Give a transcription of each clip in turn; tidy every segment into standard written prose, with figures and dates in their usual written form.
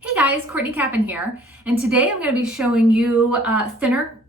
Hey guys, Courtney Cappan here, and today I'm going to be showing you thinner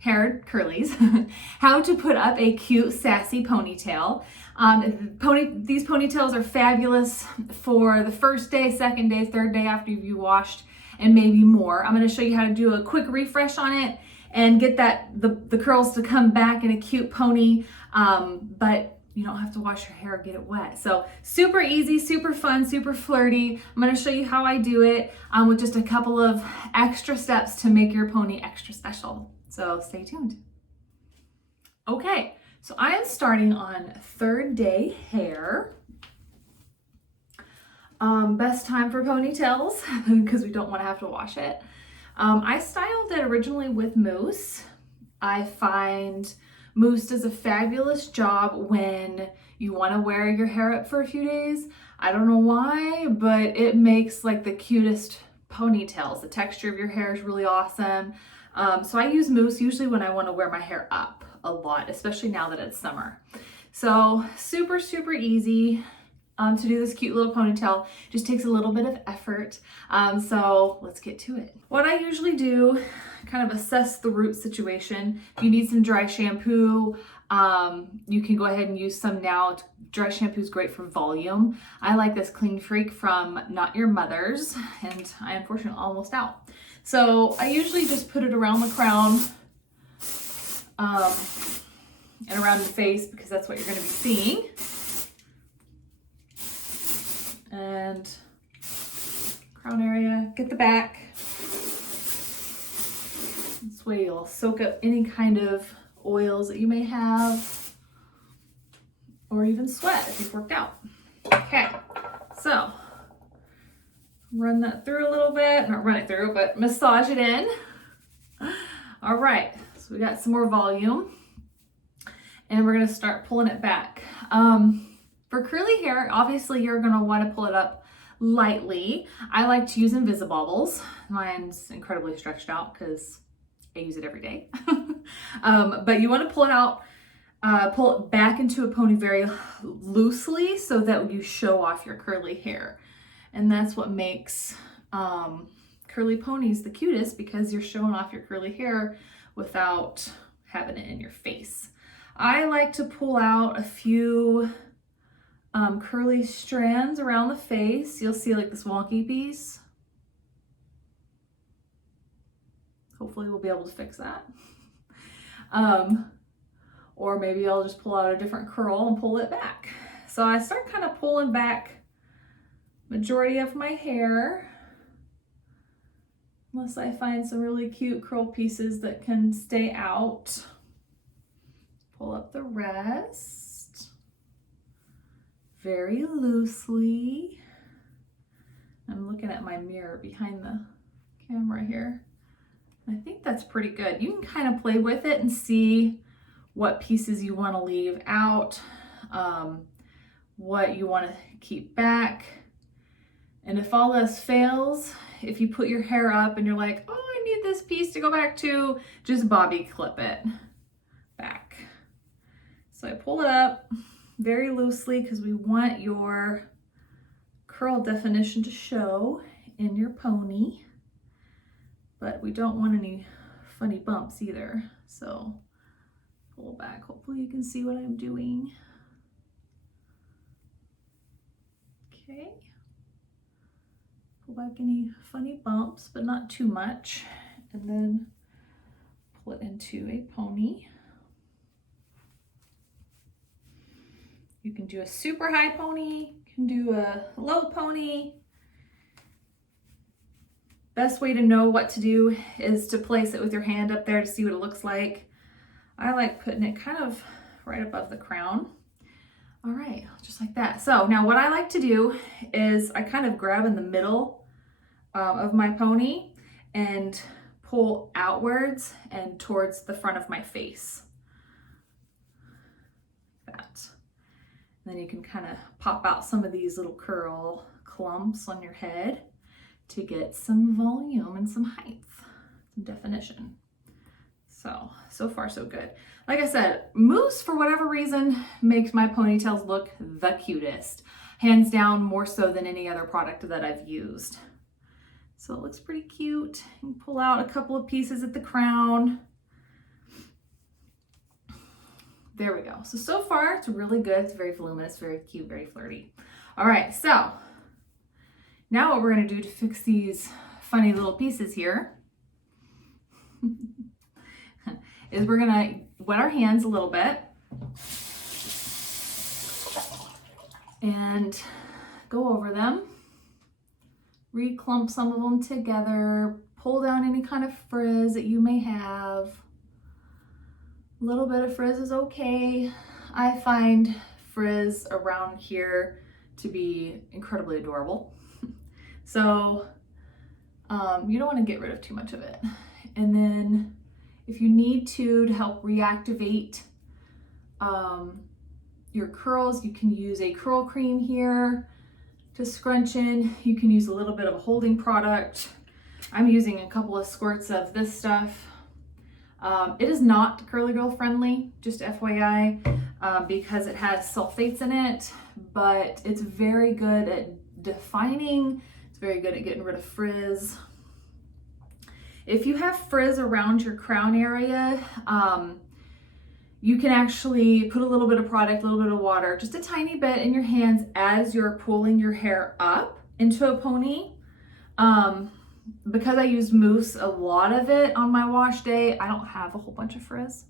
haired curlies, how to put up a cute sassy ponytail. These ponytails are fabulous for the first day, second day, third day after you've washed, and maybe more. I'm going to show you how to do a quick refresh on it and get the curls to come back in a cute pony, but you don't have to wash your hair or get it wet. So super easy, super fun, super flirty. I'm gonna show you how I do it with just a couple of extra steps to make your pony extra special. So stay tuned. Okay, so I am starting on third day hair. Best time for ponytails because we don't want to have to wash it. I styled it originally with mousse. I find mousse does a fabulous job when you want to wear your hair up for a few days. I don't know why, but it makes like the cutest ponytails. The texture of your hair is really awesome. So I use mousse usually when I want to wear my hair up a lot, especially now that it's summer. So super, super easy to do this cute little ponytail. Just takes a little bit of effort. So let's get to it. What I usually do, kind of assess the root situation. If you need some dry shampoo, you can go ahead and use some now. Dry shampoo is great for volume. I like this Clean Freak from Not Your Mother's, and I unfortunately almost out. So I usually just put it around the crown and around the face because that's what you're going to be seeing. And crown area, get the back. This way you'll soak up any kind of oils that you may have, or even sweat if you've worked out. Okay, so run that through a little bit, not run it through, but massage it in. All right, so we got some more volume, and we're gonna start pulling it back. For curly hair, obviously you're gonna wanna pull it up lightly. I like to use Invisibobbles. Mine's incredibly stretched out because I use it every day. But you wanna pull it out, pull it back into a pony very loosely so that you show off your curly hair. And that's what makes curly ponies the cutest, because you're showing off your curly hair without having it in your face. I like to pull out a few curly strands around the face. You'll see like this wonky piece. Hopefully we'll be able to fix that. Or maybe I'll just pull out a different curl and pull it back. So I start kind of pulling back majority of my hair, unless I find some really cute curl pieces that can stay out. Pull up the rest very loosely. I'm looking at my mirror behind the camera here. I think that's pretty good. You can kind of play with it and see what pieces you want to leave out, what you want to keep back. And if all else fails, if you put your hair up and you're like, oh, I need this piece to go back to, just bobby clip it back. So I pull it up very loosely because we want your curl definition to show in your pony, but we don't want any funny bumps either. So pull back. Hopefully you can see what I'm doing. Okay. Pull back any funny bumps, but not too much. And then pull it into a pony. You can do a super high pony, you can do a low pony. Best way to know what to do is to place it with your hand up there to see what it looks like. I like putting it kind of right above the crown. All right, just like that. So now what I like to do is I kind of grab in the middle of my pony and pull outwards and towards the front of my face. Like that. And then you can kind of pop out some of these little curl clumps on your head to get some volume and some height, some definition. So far so good. Like I said, mousse, for whatever reason, makes my ponytails look the cutest. Hands down, more so than any other product that I've used. So it looks pretty cute. You can pull out a couple of pieces at the crown. There we go. So far it's really good. It's very voluminous, very cute, very flirty. All right, so now what we're gonna do to fix these funny little pieces here is we're gonna wet our hands a little bit and go over them, reclump some of them together, pull down any kind of frizz that you may have. A little bit of frizz is okay. I find frizz around here to be incredibly adorable. So you don't want to get rid of too much of it. And then if you need to help reactivate your curls, you can use a curl cream here to scrunch in. You can use a little bit of a holding product. I'm using a couple of squirts of this stuff. It is not curly girl friendly, just FYI, because it has sulfates in it, but it's very good at defining. It's very good at getting rid of frizz. If you have frizz around your crown area, you can actually put a little bit of product, a little bit of water, just a tiny bit in your hands as you're pulling your hair up into a pony. Because I use mousse, a lot of it on my wash day, I don't have a whole bunch of frizz,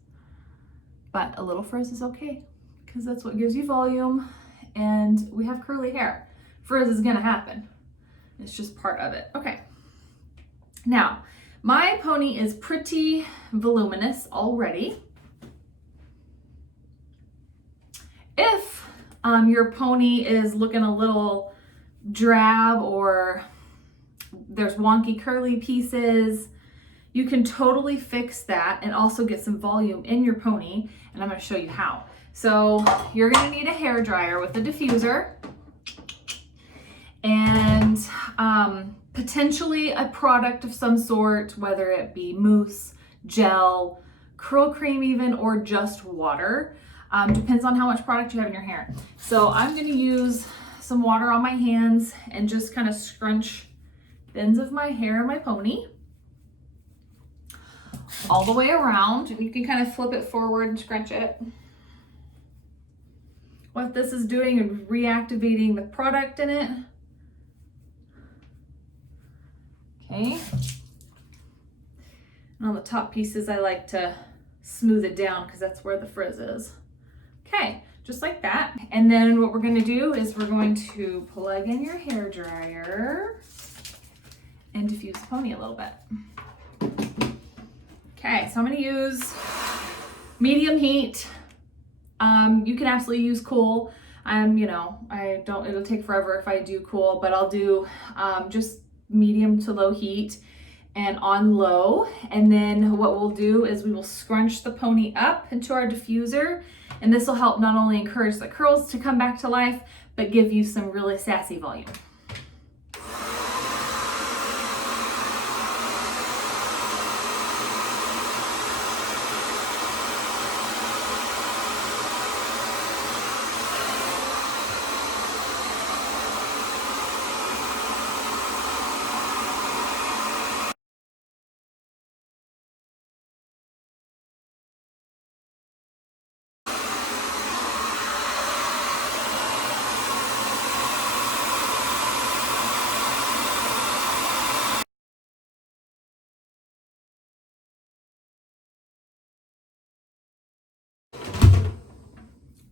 but a little frizz is okay because that's what gives you volume, and we have curly hair. Frizz is gonna happen. It's just part of it. Okay. Now, my pony is pretty voluminous already. If your pony is looking a little drab or there's wonky curly pieces, you can totally fix that and also get some volume in your pony, and I'm going to show you how. So you're going to need a hair dryer with a diffuser and potentially a product of some sort, whether it be mousse, gel, curl cream even, or just water. Depends on how much product you have in your hair. So I'm going to use some water on my hands and just kind of scrunch the ends of my hair and my pony all the way around. You can kind of flip it forward and scrunch it. What this is doing is reactivating the product in it. Okay. And on the top pieces, I like to smooth it down because that's where the frizz is. Okay, just like that. And then what we're going to do is we're going to plug in your hair dryer and diffuse the pony a little bit. Okay, so I'm going to use medium heat. You can absolutely use cool. It'll take forever if I do cool, but I'll do just medium to low heat and on low. And then what we'll do is we will scrunch the pony up into our diffuser, and this will help not only encourage the curls to come back to life, but give you some really sassy volume.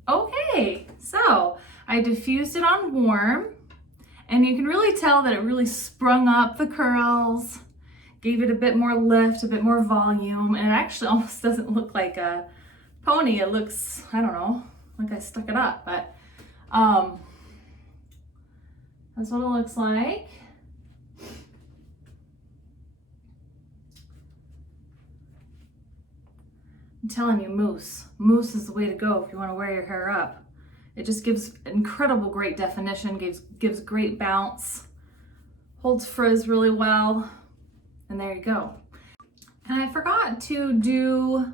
Okay, so I diffused it on warm, and you can really tell that it really sprung up the curls, gave it a bit more lift, a bit more volume, and it actually almost doesn't look like a pony. It looks, I don't know, like I stuck it up, but that's what it looks like. I'm telling you, mousse. Mousse is the way to go if you want to wear your hair up. It just gives incredible great definition, gives great bounce, holds frizz really well, and there you go. And I forgot to do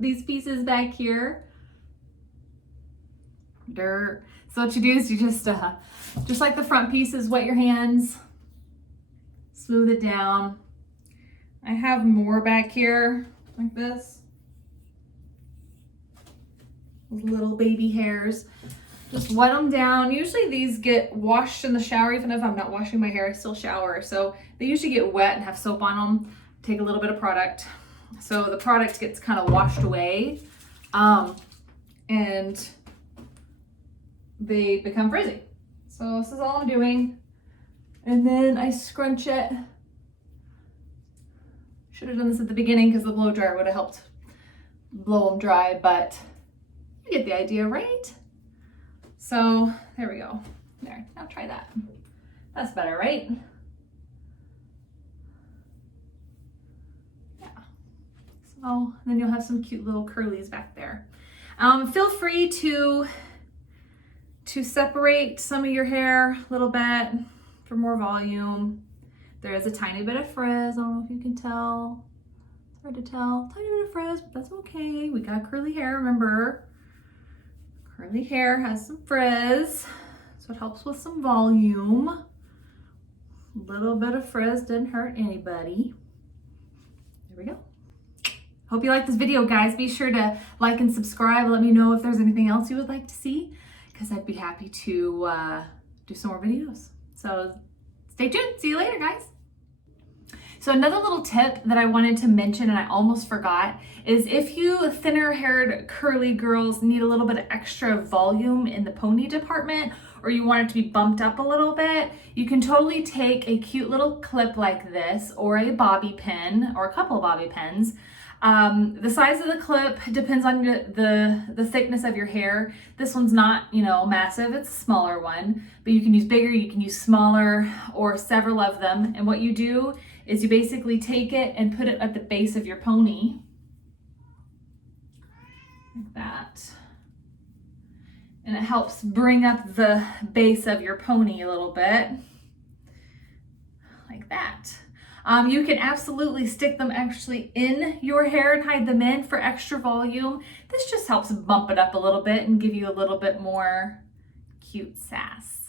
these pieces back here. Dirt. So what you do is you just like the front pieces, wet your hands, smooth it down. I have more back here like this. Those little baby hairs. Just wet them down. Usually these get washed in the shower. Even if I'm not washing my hair, I still shower. So they usually get wet and have soap on them. Take a little bit of product. So the product gets kind of washed away. And they become frizzy. So this is all I'm doing. And then I scrunch it. Should have done this at the beginning because the blow dryer would have helped blow them dry, but you get the idea, right? So there we go. There, now try that. That's better, right? Yeah. So then you'll have some cute little curlies back there. Feel free to separate some of your hair a little bit for more volume. There is a tiny bit of frizz. I don't know if you can tell. It's hard to tell. Tiny bit of frizz, but that's okay. We got curly hair, remember? Curly hair has some frizz, so it helps with some volume. A little bit of frizz didn't hurt anybody. There we go. Hope you liked this video, guys. Be sure to like and subscribe. Let me know if there's anything else you would like to see, because I'd be happy to do some more videos. So stay tuned. See you later, guys. So another little tip that I wanted to mention, and I almost forgot, is if you thinner haired curly girls need a little bit of extra volume in the pony department, or you want it to be bumped up a little bit, you can totally take a cute little clip like this, or a bobby pin, or a couple of bobby pins. The size of the clip depends on the thickness of your hair. This one's not, you know, massive, it's a smaller one, but you can use bigger, you can use smaller, or several of them. And what you do is you basically take it and put it at the base of your pony, like that. And it helps bring up the base of your pony a little bit, like that. You can absolutely stick them actually in your hair and hide them in for extra volume. This just helps bump it up a little bit and give you a little bit more cute sass.